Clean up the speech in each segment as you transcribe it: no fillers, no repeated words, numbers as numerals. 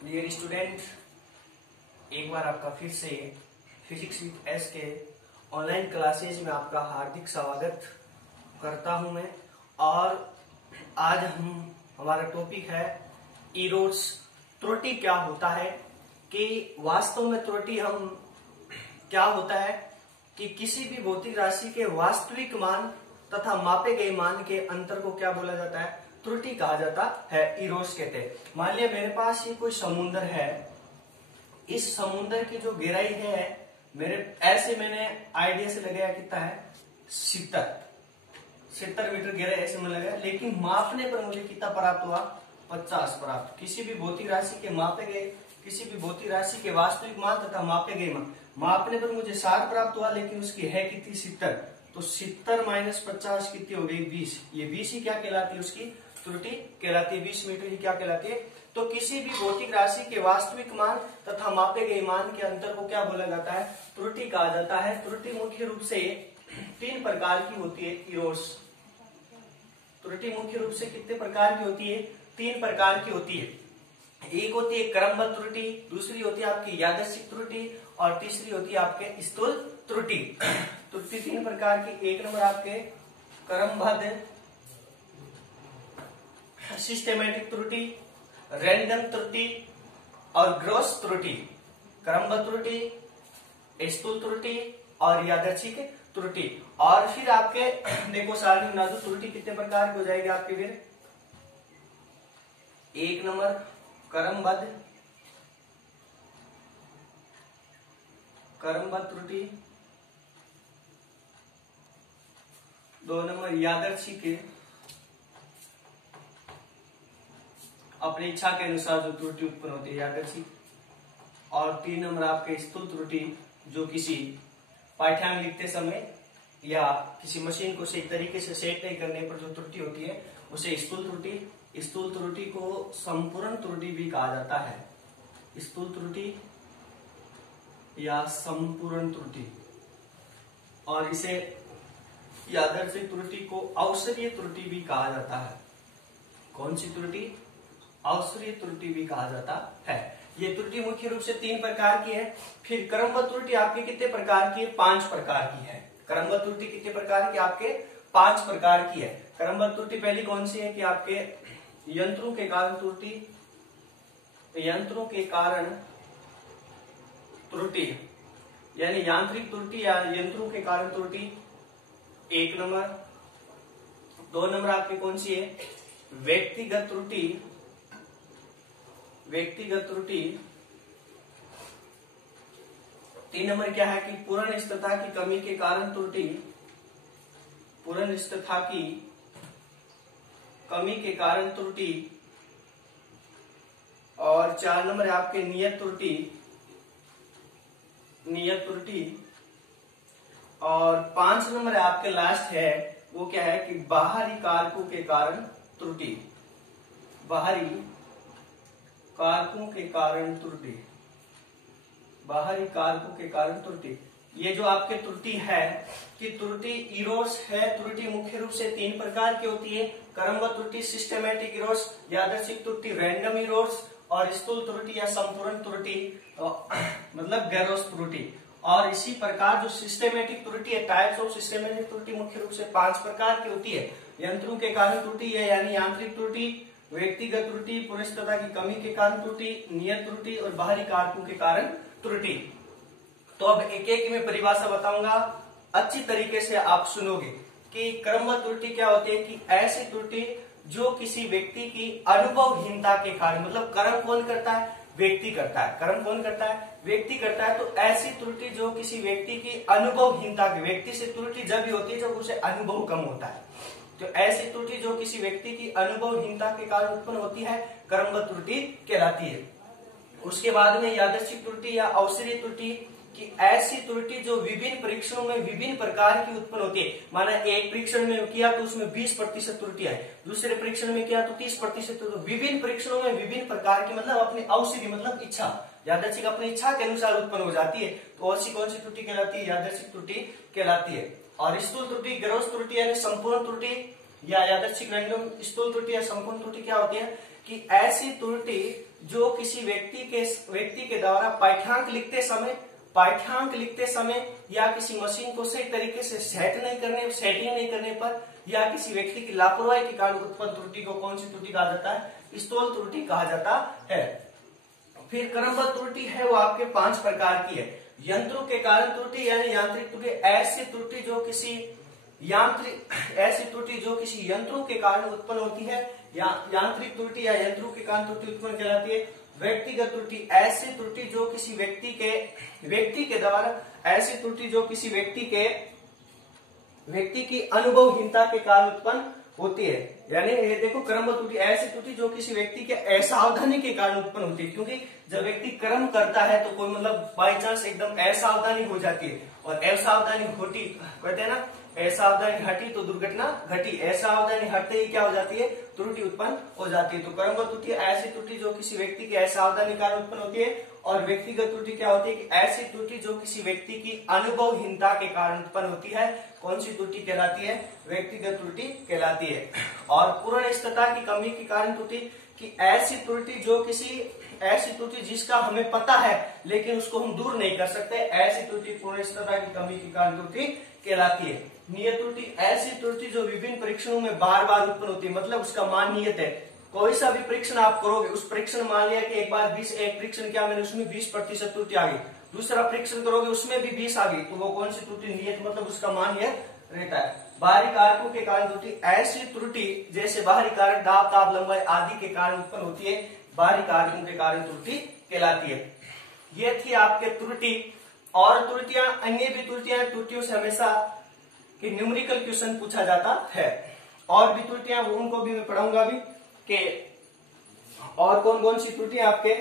Dear student, एक बार आपका फिर से फिजिक्स विद एस के ऑनलाइन क्लासेज में आपका हार्दिक स्वागत करता हूं मैं। और आज हमारा टॉपिक है इरोड्स। त्रुटि क्या होता है, कि वास्तव में त्रुटि हम क्या होता है कि किसी भी भौतिक राशि के वास्तविक मान तथा मापे गए मान के अंतर को क्या बोला जाता है, त्रुटि कहा जाता है, इरोड्स कहते हैं। मान लिया मेरे पास ये कोई समुद्र है, इस समुद्र की जो गहराई है मेरे ऐसे मैंने आइडिया से लगाया कितना है 70 मीटर गहराई ऐसे मैंने लगाया, लेकिन मापने पर मुझे कितना प्राप्त हुआ 50 प्राप्त। किसी भी भौतिक राशि के मापे गए, किसी भी भौतिक राशि के वास्तविक मान तथा मापे गए मान मापने पर मुझे 60 प्राप्त हुआ, लेकिन उसकी है कितनी 70। तो 70 माइनस 50 कितनी हो गई 20। ये 20 ही क्या कहलाती है, उसकी त्रुटि कहलाती है। 20 मीटर ही क्या कहलाती है। तो किसी भी भौतिक राशि के वास्तविक मान तथा मापे गए मान के अंतर को क्या बोला जाता है, त्रुटि कहा जाता है। त्रुटि मुख्य रूप से 3 प्रकार की होती है इरोड्स। त्रुटि मुख्य रूप से कितने प्रकार की होती है, 3 प्रकार की होती है। एक होती है क्रमबद्ध त्रुटि, दूसरी होती है आपकी यादृच्छिक त्रुटि, और तीसरी होती है आपके स्थूल त्रुटि। त्रुटि 3 प्रकार की। एक नंबर आपके क्रमबद्ध सिस्टेमेटिक त्रुटि, रैंडम त्रुटि और ग्रॉस त्रुटि। क्रमबद्ध त्रुटि, स्थूल त्रुटि और यादृच्छिक त्रुटि। और फिर आपके देखो सारणी बना दो, त्रुटि कितने प्रकार की हो जाएगी आपके फिर। एक नंबर क्रमबद्ध त्रुटि, 2 नंबर यादृच्छिक, अपनी इच्छा के अनुसार जो त्रुटि उत्पन्न होती है यादृच्छिक, और 3 नंबर आपके स्थूल त्रुटि, जो किसी पाठ्यांक लिखते समय या किसी मशीन को सही तरीके से सेट नहीं करने पर जो त्रुटि होती है उसे स्थूल त्रुटि। स्थूल त्रुटि को संपूर्ण त्रुटि भी कहा जाता है। स्थूल त्रुटि या संपूर्ण त्रुटि। और इसे यादृच्छिक त्रुटि को अवसरीय त्रुटि भी कहा जाता है। कौन सी त्रुटि, अवसरीय त्रुटि भी कहा जाता है। ये त्रुटि मुख्य रूप से 3 प्रकार की है। फिर क्रमबद्ध त्रुटि आपके कितने प्रकार की है, 5 प्रकार की है। क्रमबद्ध त्रुटि कितने प्रकार की, आपके 5 प्रकार की है। क्रमबद्ध त्रुटि पहली कौन सी है कि आपके यंत्रों के कारण त्रुटि, यंत्रों के कारण त्रुटि यानी यांत्रिक त्रुटि या यंत्रों के कारण त्रुटि, 1 नंबर। 2 नंबर आपकी कौन सी है, व्यक्तिगत त्रुटि, व्यक्तिगत त्रुटि। 3 नंबर क्या है कि पूर्ण स्थिरता की कमी के कारण त्रुटि, पूर्ण स्थिरता की कमी के कारण त्रुटि। और 4 नंबर है आपके नियत त्रुटि, नियत त्रुटि। और 5 नंबर है आपके लास्ट है, वो क्या है कि बाहरी कारकों के कारण त्रुटि, बाहरी कारकों के कारण त्रुटि, बाहरी कारकों के कारण त्रुटि। ये जो आपके त्रुटि है कि त्रुटि इरोड्स है। त्रुटि मुख्य रूप से 3 प्रकार की होती है, क्रमबद्ध त्रुटि, सिस्टेमेटिक इरोड्स, यादृच्छिक त्रुटि, रैंडम इरोड्स, और स्थूल त्रुटि या संपूर्ण त्रुटि मतलब गैरोस त्रुटि। और इसी प्रकार जो सिस्टेमेटिक त्रुटि है, टाइप्स ऑफ सिस्टेमेटिक त्रुटि मुख्य रूप से 5 प्रकार की होती है। यंत्रों के कारण त्रुटि है यानी यांत्रिक त्रुटि, व्यक्तिगत त्रुटि, पूर्णता की कमी के कारण त्रुटि, नियत त्रुटि और बाहरी कारकों के कारण त्रुटि। तो अब एक एक में परिभाषा बताऊंगा, अच्छी तरीके से आप सुनोगे कि क्रमबद्ध त्रुटि क्या होती है कि ऐसी त्रुटि जो किसी व्यक्ति की अनुभवहीनता के कारण, मतलब कर्म कौन करता है, व्यक्ति करता है। कर्म कौन करता है, व्यक्ति करता है। तो ऐसी त्रुटि जो किसी व्यक्ति की अनुभवहीनता के, व्यक्ति से त्रुटि जब भी होती है जब उसे अनुभव कम होता है। तो ऐसी त्रुटि जो किसी व्यक्ति की अनुभवहीनता के कारण उत्पन्न होती है क्रमबद्ध त्रुटि कहलाती है। उसके बाद में यादृच्छिक त्रुटि या अवसरीय त्रुटि, कि ऐसी त्रुटि जो विभिन्न परीक्षणों में विभिन्न प्रकार की उत्पन्न होती है। माना एक परीक्षण में किया तो उसमें 20% त्रुटि आई, दूसरे परीक्षण में किया तो 30%। तो विभिन्न परीक्षणों में विभिन्न प्रकार की, मतलब अपनी अवसरीय मतलब इच्छा, यादृच्छिक अपनी इच्छा के अनुसार उत्पन्न हो जाती है। तो ऐसी कौन सी त्रुटि कहलाती है, यादृच्छिक त्रुटि कहलाती है। और स्थूल त्रुटि, ग्रॉस त्रुटि यानी संपूर्ण त्रुटि, या यादृच्छिक रैंडम स्थूल त्रुटि या संपूर्ण त्रुटि क्या होती है कि ऐसी त्रुटि जो किसी व्यक्ति के द्वारा पाठ्यांक लिखते समय या किसी मशीन को सही तरीके से सेटिंग नहीं करने पर या किसी व्यक्ति की लापरवाही के कारण उत्पन्न त्रुटि को कौन सी त्रुटि कहा जाता है? स्थूल त्रुटि कहा जाता है। फिर क्रमबद्ध त्रुटि है वो आपके 5 प्रकार की है। यंत्रों के कारण त्रुटि यानी यांत्रिक त्रुटि, ऐसी त्रुटि जो किसी यंत्रों के कारण उत्पन्न होती है, या यांत्रिक त्रुटि या यंत्रों के कारण त्रुटि उत्पन्न कहलाती है। व्यक्तिगत त्रुटि, ऐसी त्रुटि जो किसी व्यक्ति के द्वारा, ऐसी त्रुटि जो किसी व्यक्ति की अनुभवहीनता के कारण उत्पन्न होती है। यानी ये देखो क्रमबद्ध त्रुटि, ऐसी त्रुटि जो किसी व्यक्ति के असावधानी के कारण उत्पन्न होती है, क्योंकि जब व्यक्ति कर्म करता है तो कोई मतलब बाई चांस एकदम असावधानी हो जाती है, और असावधानी होती कहते हैं ना, असावधानी हटी तो दुर्घटना घटी, असावधानी हटते ही क्या हो जाती है? त्रुटि उत्पन्न हो जाती है। तो क्रमबद्ध त्रुटि ऐसी त्रुटि जो किसी व्यक्ति की असावधानी के कारण उत्पन्न होती है, और व्यक्तिगत त्रुटि क्या होती है कि ऐसी त्रुटि जो किसी व्यक्ति की अनुभवहीनता के कारण उत्पन्न होती है। कौन सी त्रुटि कहलाती है? व्यक्तिगत त्रुटि कहलाती है। और पूर्णस्थता की कमी के कारण त्रुटि, कि ऐसी त्रुटि जिसका हमें पता है लेकिन उसको हम दूर नहीं कर सकते, ऐसी त्रुटि पूर्णस्थता की कमी के कारण त्रुटि कहलाती है। नियत त्रुटि, ऐसी त्रुटि जो विभिन्न परीक्षणों में बार बार उत्पन्न होती है, मतलब उसका मान नियत है। कोई सा भी परीक्षण आप करोगे, उस परीक्षण मान लिया कि एक परीक्षण किया मैंने, उसमें 20% त्रुटि आ गई, दूसरा परीक्षण करोगे उसमें भी 20 आ गई, तो वो कौन सी त्रुटि? नियत, मतलब उसका मान नियत रहता है। बाहरी कारकों के कारण त्रुटि, ऐसी त्रुटि जैसे बाहरी कारक दाब, ताप, लंबाई आदि के कारण उत्पन्न होती है, बाहरी कारकों के कारण त्रुटि कहलाती है। ये थी आपके त्रुटि। और त्रुटियां, अन्य भी त्रुटियों से हमेशा कि न्यूमेरिकल क्वेश्चन पूछा जाता है। और भी त्रुटियां, उनको भी मैं पढ़ाऊंगा अभी कि और कौन कौन सी त्रुटि आपके,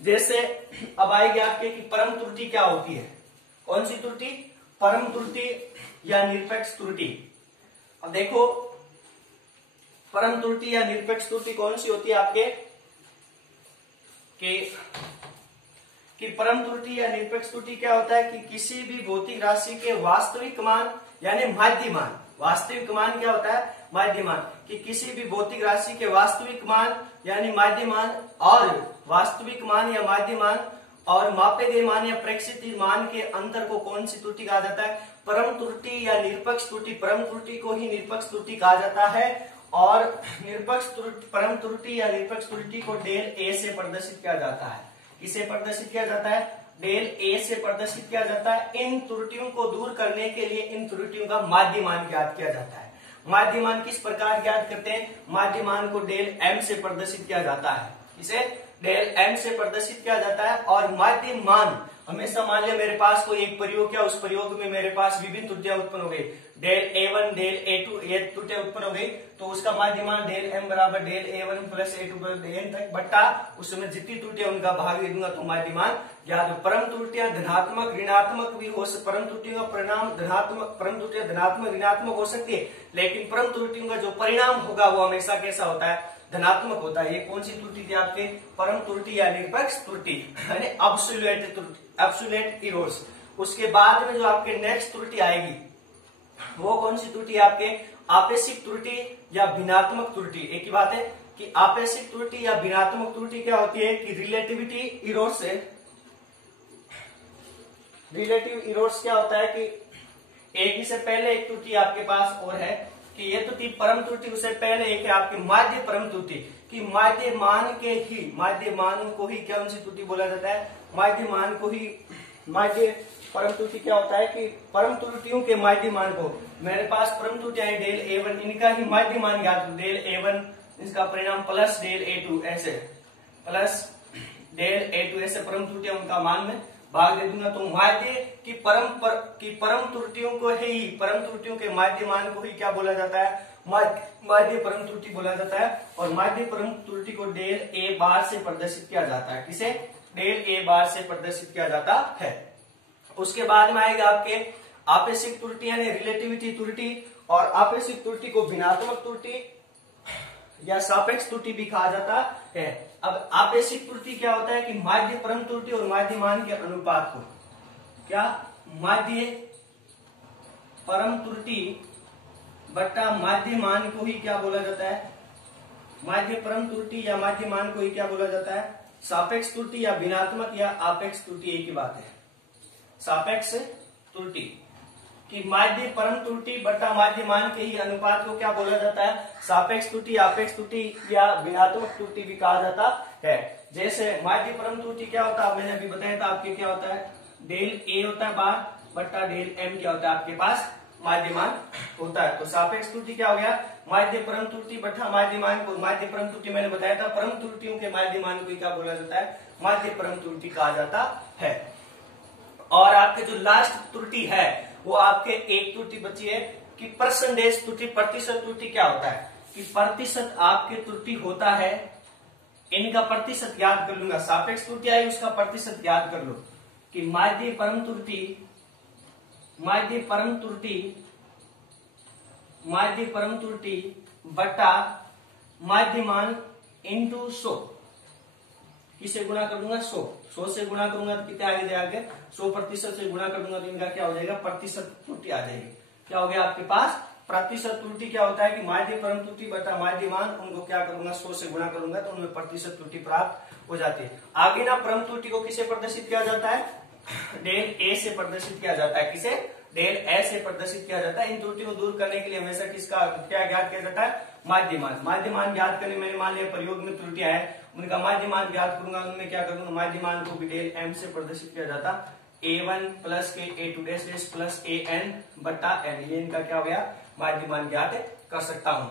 जैसे अब आएगी आपके कि परम त्रुटि क्या होती है? कौन सी त्रुटि? परम त्रुटि या निरपेक्ष त्रुटि। अब देखो परम त्रुटि या निरपेक्ष त्रुटि कौन सी होती है आपके, कि परम त्रुटि या निरपेक्ष त्रुटि क्या होता है कि किसी भी भौतिक राशि के वास्तविक मान यानी माध्य मान, वास्तविक मान क्या होता है? माध्य मान, कि किसी भी भौतिक राशि के वास्तविक मान यानी माध्य मान और वास्तविक मान या माध्य मान और मापे गए मान या प्रेक्षित मान के अंतर को कौन सी त्रुटि कहा जाता है? परम त्रुटि या निरपेक्ष त्रुटि। परम त्रुटि को ही निरपेक्ष त्रुटि कहा जाता है। और परम त्रुटि या निरपेक्ष त्रुटि को डेल ए से प्रदर्शित किया जाता है। किसे प्रदर्शित किया जाता है? डेल ए से प्रदर्शित किया जाता है। इन त्रुटियों को दूर करने के लिए इन त्रुटियों का माध्य मान ज्ञात किया जाता है। माध्य मान किस प्रकार ज्ञात करते हैं? माध्य मान को डेल एम से प्रदर्शित किया जाता है। इसे डेल एम से प्रदर्शित किया जाता है। और माध्य मान हमेशा, मान लिया मेरे पास कोई एक प्रयोग किया, उस प्रयोग में मेरे पास विभिन्न त्रुटियां उत्पन्न हो गई, डेल ए1 डेल ए2 ये त्रुटियां उत्पन्न हो गई, तो उसका माध्य मान डेल एम बराबर डेल ए1 प्लस ए2 प्लस एन तक बट्टा उसमें जितनी त्रुटियां उनका भाग दे दूंगा तो माध्य मान ज्ञात हो। परम त्रुटियां धनात्मक ऋणात्मक भी हो, परम त्रुटियों का परिणाम धनात्मक, परम त्रुटियां धनात्मक ऋणात्मक हो सकती है, लेकिन परम त्रुटियों का जो परिणाम होगा वो हमेशा कैसा होता है? धनात्मक होता है। ये कौन सी त्रुटि थी आपके? परम त्रुटि या निरपेक्ष त्रुटि यानी एब्सोल्यूट त्रुटि, एब्सोल्यूट एरर्स। उसके बाद में जो आपके नेक्स्ट त्रुटि आएगी वो कौन सी त्रुटि है आपके? आपेक्षिक त्रुटि या भिन्नात्मक त्रुटि। एक ही बात है कि आपेक्षिक त्रुटि या भिन्नात्मक त्रुटि क्या होती है कि रिलेटिविटी एरर्स से, रिलेटिव एरर्स क्या होता है कि एक ही से पहले एक त्रुटि आपके पास और है कि ये त्रुटि परम त्रुटि, उससे पहले एक है आपकी माध्य परम त्रुटि, कि माध्य मान के ही, माध्य मान को ही क्या उनसी त्रुटि बोला जाता है? माध्य मान को ही माध्य परम त्रुटि क्या होता है कि परम त्रुटियों के माध्य मान को, मेरे पास परम त्रुटियां है डेल ए1, इनका ही माध्य मान ज्ञात, डेल ए1 इसका परिणाम प्लस डेल ए2 ऐसे प्लस डेल ए2 ऐसे परम त्रुटियां उनका मान में भाग दे दूंगा, तो माध्य की परम त्रुटियों को ही, परम त्रुटियों के माध्य मान को ही क्या बोला जाता है? माध्य परम त्रुटि बोला जाता है। और माध्य परम त्रुटि को डेल ए बार से प्रदर्शित किया जाता है। किसे? डेल ए बार से प्रदर्शित किया जाता है। उसके बाद में आएगा आपके आपेक्षिक त्रुटि यानी रिलेटिविटी त्रुटि, और आपेक्षिक त्रुटि को भिन्नात्मक त्रुटि या सापेक्ष त्रुटि भी कहा जाता है। अब आपेक्षिक त्रुटि क्या होता है कि माध्य परम त्रुटि और माध्य मान के अनुपात को, क्या माध्य परम त्रुटि बट्टा माध्य मान को ही क्या बोला जाता है? माध्य परम त्रुटि या माध्य मान को ही क्या बोला जाता है? सापेक्ष त्रुटि या भिन्नात्मक या आपेक्ष त्रुटि, एक ही बात है। सापेक्ष त्रुटि कि माध्य परम त्रुटि बटा माध्य मान के ही अनुपात को क्या बोला जाता है? सापेक्ष त्रुटि, आपेक्ष त्रुटि या भिन्नात्मक त्रुटि भी कहा जाता है। जैसे माध्य परम त्रुटि क्या होता है, मैंने अभी बताया था आपके, क्या होता है? डेल ए होता है बार बट्टा डेल एम क्या होता है आपके पास? माध्य मान होता है। तो सापेक्ष त्रुटि क्या हो गया? माध्य परम त्रुटि बटा माध्य मान को, माध्य परम त्रुटि मैंने बताया था, परम त्रुटियों के माध्य मान को क्या बोला जाता है? माध्य परम त्रुटि कहा जाता है। और आपके जो लास्ट त्रुटि है वो आपके एक त्रुटि बची है कि परसेंटेज त्रुटि, प्रतिशत त्रुटि क्या होता है? कि प्रतिशत आपके त्रुटि होता है, इनका प्रतिशत याद कर लूंगा, सापेक्ष त्रुटि आई उसका प्रतिशत याद कर लो कि माध्य परम त्रुटि, माध्य परम त्रुटि बटा माध्य मान इंटू 100, किसे गुणा कर दूंगा? 100 से गुणा करूंगा तो कितने आगे जाएंगे? 100% से गुणा कर दूंगा तो इनका क्या हो जाएगा? प्रतिशत त्रुटि आ जाएगी। क्या हो गया आपके पास? प्रतिशत त्रुटि क्या होता है कि माध्य परम त्रुटि बटा माध्य मान, उनको क्या करूंगा? 100 से गुणा करूंगा तो उनमें प्रतिशत त्रुटि प्राप्त हो जाती है। आगे ना परम त्रुटि को किसे प्रदर्शित किया जाता है? डेल ए से प्रदर्शित किया जाता है। किसे? डेल ए से प्रदर्शित किया जाता है। इन त्रुटि को दूर करने के लिए हमेशा किसका क्या ज्ञात किया जाता है? माध्य मान। माध्य मान ज्ञात करने, मैंने मान लिया प्रयोग में त्रुटियां है, उनका माध्य मान ज्ञात करूंगा, उनमें क्या करूंगा? माध्य मान को भी डेल एम से प्रदर्शित किया जाता, a1 प्लस के a2 डैश प्लस an बटा n, ये इनका क्या हो गया? माध्य मान ज्ञात कर सकता हूं।